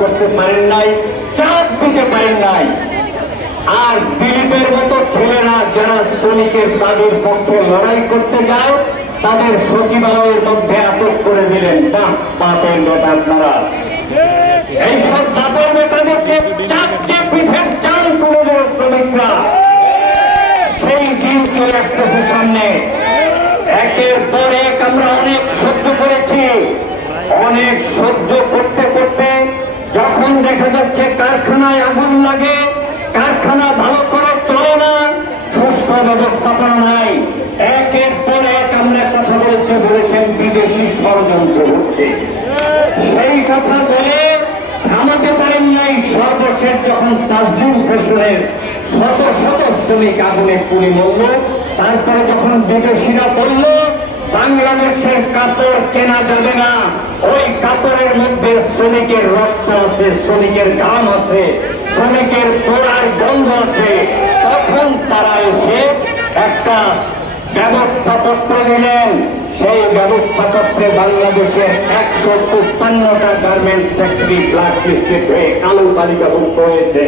করতে পারেন নাই, চাপ দিতে পারেন নাই। আর দিলীপের মতো ছেলেরা যারা শ্রমিকের দাবির পক্ষে লড়াই করতে যায় তাদের সচিবালয়ের মধ্যে আটক করে দিলেন। বাপের বেটা আপনারা এইসব বাপের বেটাদেরকে চাপকে পিঠের চাল তুলে দেবে শ্রমিকরা। সেই দিন চলে আসতেছে সামনে। একের পর এক আমরা অনেক সহ্য করেছি। অনেক সহ্য করতে করতে যখন দেখা যাচ্ছে কারখানায় আগুন লাগে, কারখানা ভালো করে চলে না, সুষ্ঠু ব্যবস্থাপনা নাই, একের পর এক আমরা কথা বলেছেন বিদেশি ষড়যন্ত্র হচ্ছে। সেই কথা বলে থামাতে পারেন নাই। সর্বশেষ যখন তাজরিন ফ্যাশনের শত শত শ্রমিক আগুনে পুড়ে মরল, তারপরে যখন বিদেশিরা বলল বাংলাদেশের কাপড় কেনা যাবে না, ওই কাপড়ের মধ্যে শ্রমিকের রক্ত আছে, শ্রমিকের ঘাম আছে, শ্রমিকের পোড়ার গন্ধ আছে, তখন তারা এসে একটা ব্যবস্থাপত্র নিলেন। সেই ব্যবস্থাপত্রে বাংলাদেশের 155টা গার্মেন্টস ফ্যাক্টরি ব্ল্যাক লিস্টেড হয়ে কালো তালিকাভুক্ত হয়েছে।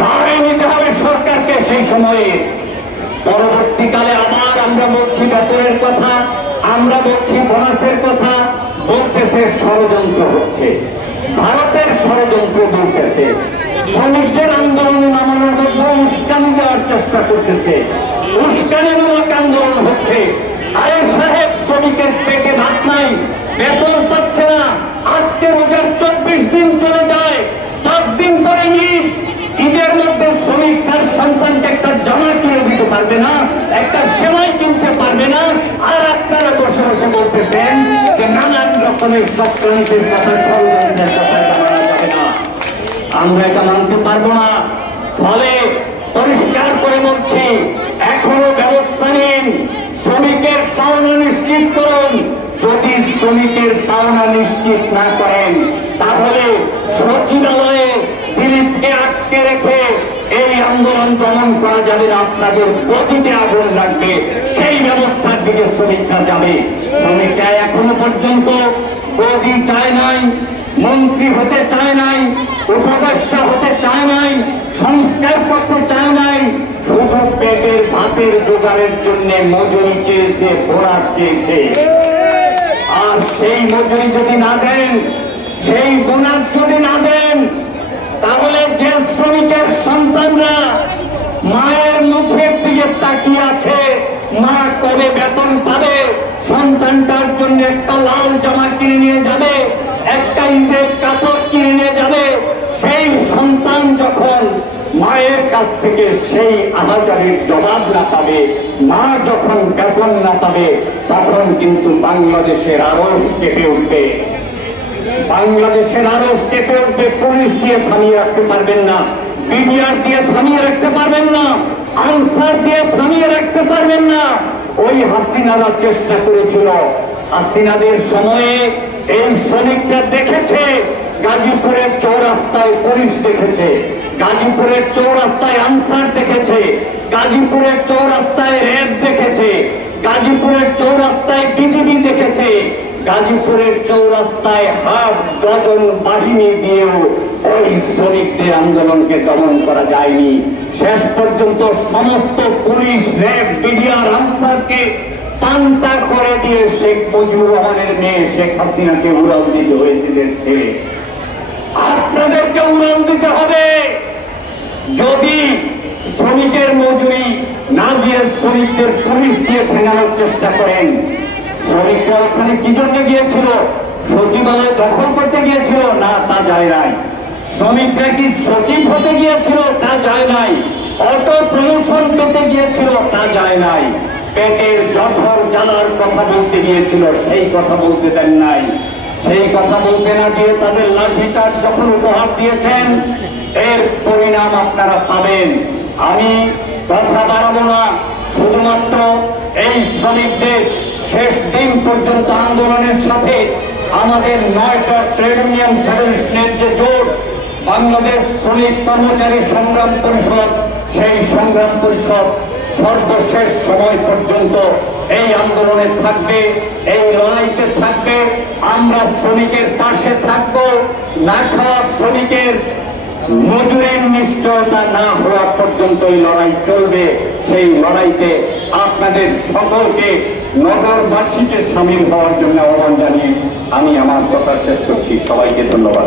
দায় নিতে হবে সরকারকে সেই সময়ে। পরবর্তীকালে আবার আমরা বলছি বেতনের কথা, আমরা বলছি বোনাসের কথা, বলতেছে ষড়যন্ত্র হচ্ছে, ভারতের ষড়যন্ত্র বলতেছে, শ্রমিকদের আন্দোলনে নামানোর মধ্যে উস্কানি দেওয়ার চেষ্টা করতেছে, উস্কানিমূলক আন্দোলন হচ্ছে। আরে সাহেব, শ্রমিকের পেটে ভাত নাই, বেতন পাচ্ছে না, আজকে রোজার 24 দিন চলে যায়, 10 দিন পরে ঈদ, ঈদের মধ্যে শ্রমিক তার সন্তানকে একটা জামা কিনে দিতে পারবে না, একটা সেমাই কিনতে পারবে না, আর আপনারা বসে বসে বলতেছেন যে নানান রকমের চক্রান্তের কথা, ষড়যন্ত্রের কথা জানা যাবে না। আমরা এটা মানতে পারবো না। ফলে পরিষ্কার করে বলছি, এখনো ব্যবস্থা নিন, শ্রমিকের পাওনা নিশ্চিত করুন। যদি শ্রমিকের পাওনা নিশ্চিত না করেন তাহলে সচিবালয়ে দিলীপকে আটকে রেখে এই আন্দোলন দমন করা যাবে না, আপনাদের গতিতে আগুন লাগবে, সেই ব্যবস্থার দিকে শ্রমিকরা যাবে। শ্রমিকরা এখনো পর্যন্ত গদি চায় নাই, মন্ত্রী হতে চায় নাই, উপদেষ্টা হতে চায় নাই, সংস্কার করতে চায় নাই, শুধু পেটের ভাতের জোগাড়ের জন্য মজুরি চেয়েছে, বোনাস চেয়েছে। আর সেই মজুরি যদি না দেন, সেই বোনাস যদি না দেন, তাহলে যে শ্রমিকের সন্তানরা মায়ের মুখের দিকে তাকিয়ে আছে, মা কবে বেতন পাবে, সন্তানটার জন্য একটা লাল জামা কিনে নিয়ে যাবে, একটা ঈদের কাপড় কিনে নিয়ে যাবে, সেই সন্তান যখন মায়ের কাছ থেকে সেই আহাজারির জবাব না পাবে, মা যখন বেতন না পাবে, তখন কিন্তু বাংলাদেশের আরশ কেঁপে উঠবে। বাংলাদেশের আরশ কেঁপে উঠবে। পুলিশ দিয়ে থামিয়ে রাখতে পারবেন না, বিডিআর দিয়ে থামিয়ে রাখতে পারবেন না, আনসার দিয়ে থামিয়ে রাখতে পারবেন না। ওই হাসিনারা চেষ্টা করেছিল, হাসিনাদের সময়ে এই শ্রমিকরা দেখেছে, গাজীপুরের চৌরাস্তায় পুলিশ দেখেছে, গাজীপুরের চৌরাস্তায় আনসার দেখেছে, গাজীপুরের চৌরাস্তায় র্যাব দেখেছে, গাজীপুরের চৌরাস্তায় বিজিবি দেখেছে, গাজীপুরের চৌরাস্তায় হাফ ডজন বাহিনী দিয়েও ওই শ্রমিকদের আন্দোলনকে দমন করা যায়নি। শেষ পর্যন্ত সমস্ত পুলিশ, র্যাব, বিডিআর, আনসারকে পান্তা করে দিয়ে শেখ মুজিবুর রহমানের মেয়ে শেখ হাসিনাকে উড়াল দিতে হয়েছিল। আপনাদেরকে উড়াল দিতে হবে। যদি শ্রমিকের মজুরি না দিয়ে শ্রমিকদের পুলিশ দিয়ে ঠেকানোর চেষ্টা করেন, শ্রমিকরা ওখানে কি জন্য গিয়েছিল? সচিবালয় দখল করতে গিয়েছিল? না, তা যায় নাই। শ্রমিকরা কি সচিব হতে গিয়েছিল? তা যায় নাই। অটো প্রমোশন পেতে গিয়েছিল? তা যায় নাই। পেটের জঠর জ্বালার কথা বলতে গিয়েছিল, সেই কথা বলতে দেন নাই। সেই কথা বলতে না দিয়ে তাদের লাঠিচার্জ যখন উপহার দিয়েছেন, এর পরিণাম আপনারা পাবেন। আমি কথা বাড়াবো না, শুধুমাত্র এই শ্রমিকদের শেষ দিন পর্যন্ত আন্দোলনের সাথে আমাদের 9টা ট্রেড ইউনিয়ন ফেডারেশনের যে জোট, বাংলাদেশ শ্রমিক কর্মচারী সংগ্রাম পরিষদ, সেই সংগ্রাম পরিষদ সর্বশেষ সময় পর্যন্ত এই আন্দোলনে থাকবে, এই লড়াইতে থাকবে। আমরা শ্রমিকের পাশে থাকব। না খাওয়া শ্রমিকের মজুরির নিশ্চয়তা না হওয়া পর্যন্ত এই লড়াই চলবে। সেই লড়াইতে আপনাদের সকলকে, নগরবাসীকে সামিল হওয়ার জন্য আহ্বান জানিয়ে আমি আমার কথা শেষ করছি। সবাইকে ধন্যবাদ।